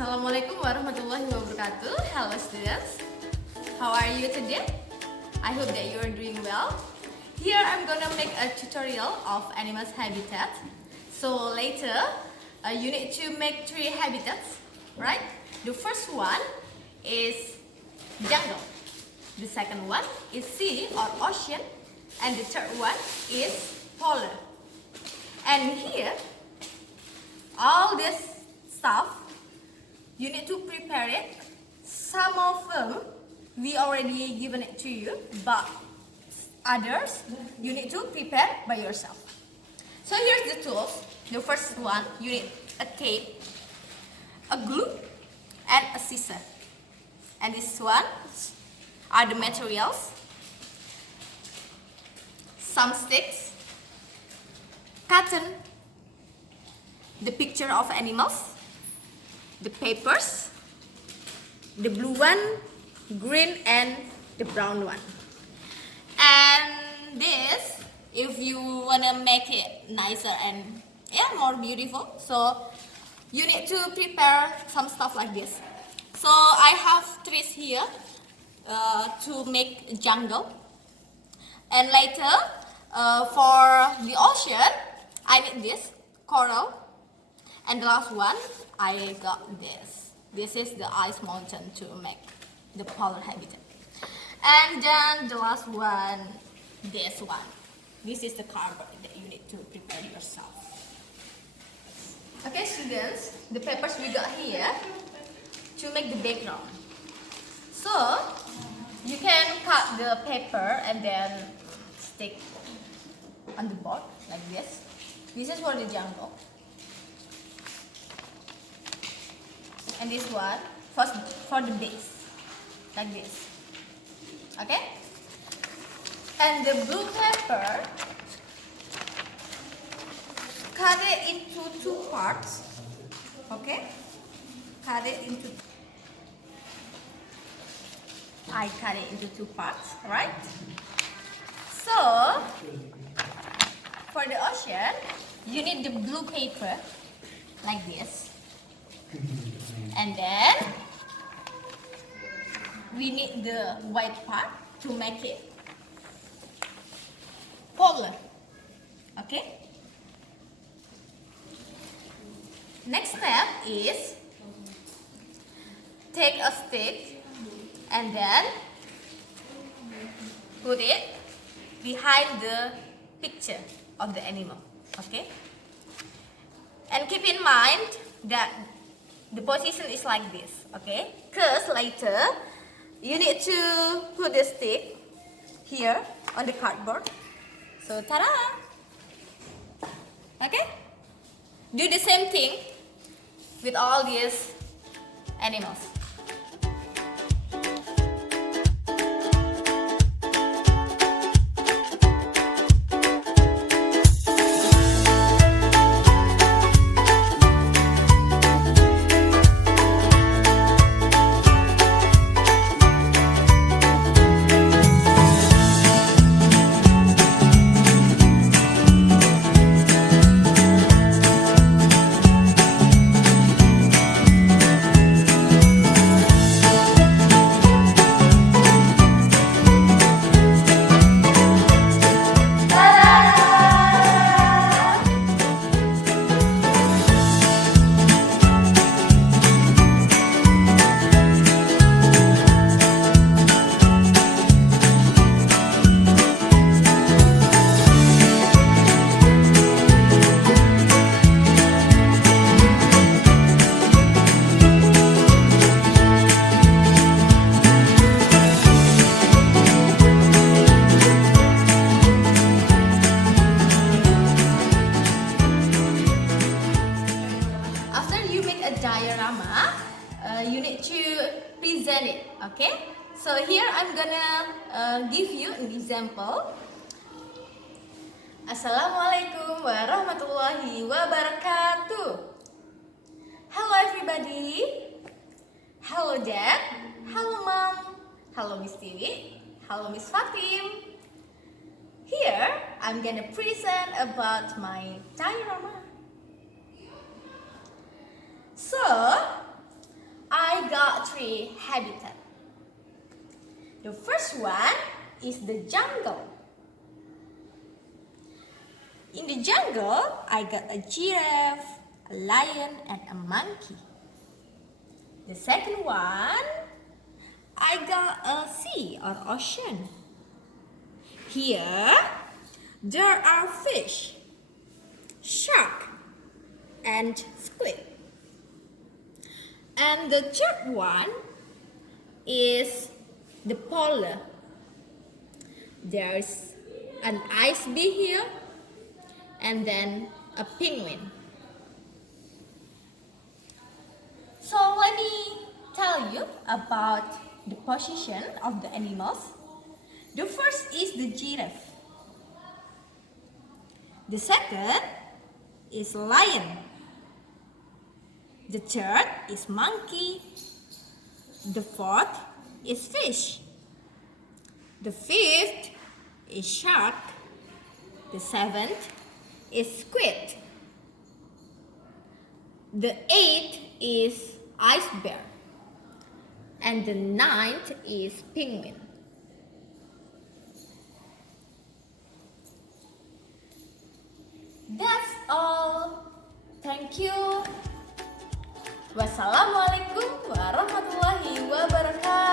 Assalamualaikum warahmatullahi wabarakatuh. Hello students, how are you today? I hope that you are doing well. Here I'm gonna make a tutorial of animals habitat. So later you need to make 3 habitats, right? The first one is jungle, the second one is sea or ocean, and the third one is polar. And here all this stuff you need to prepare it. Some of them we already given it to you, but others you need to prepare by yourself. So here's the tools. The first one, you need a tape, a glue, and a scissor. And this one are the materials: some sticks, cotton, the picture of animals, the papers, the blue one, green, and the brown one. And this, if you wanna make it nicer and more beautiful, so you need to prepare some stuff like this. So I have trees here to make a jungle, and later for the ocean I need this coral, and the last one I got this. This is the ice mountain to make the polar habitat. And then the last one, this one. This is the cardboard that you need to prepare yourself. Okay students, the papers we got here to make the background. So you can cut the paper and then stick on the board like this. This is for the jungle. And this one first for the base, like this. Okay? And the blue paper, cut it into 2 parts. Okay? Cut it into, I cut it into 2 parts, right? So for the ocean, you need the blue paper like this. And then we need the white part to make it polar. Okay? Next step is take a stick and then put it behind the picture of the animal. Okay? And keep in mind that the position is like this, okay? Because later you need to put the stick here on the cardboard. So ta-da! Okay? Do the same thing with all these animals. Diorama, you need to present it. Okay, so here I'm gonna give you an example. Assalamualaikum warahmatullahi wabarakatuh. Hello everybody. Hello Dad. Hello Mom. Hello Miss Tiwi. Hello Miss Fatim. Here I'm gonna present about my diorama. So three habitats. The first one is the jungle. In the jungle, I got a giraffe, a lion, and a monkey. The second one, I got a sea or ocean. Here, there are fish, shark, and squid. And the third one is the polar. There's an ice bee here, and then a penguin. So let me tell you about the position of the animals. The first is the giraffe. The second is lion. The third is monkey. The fourth is fish. The fifth is shark. The seventh is squid. The eighth is ice bear. And the ninth is penguin. That's all. Thank you. Wassalamualaikum warahmatullahi wabarakatuh.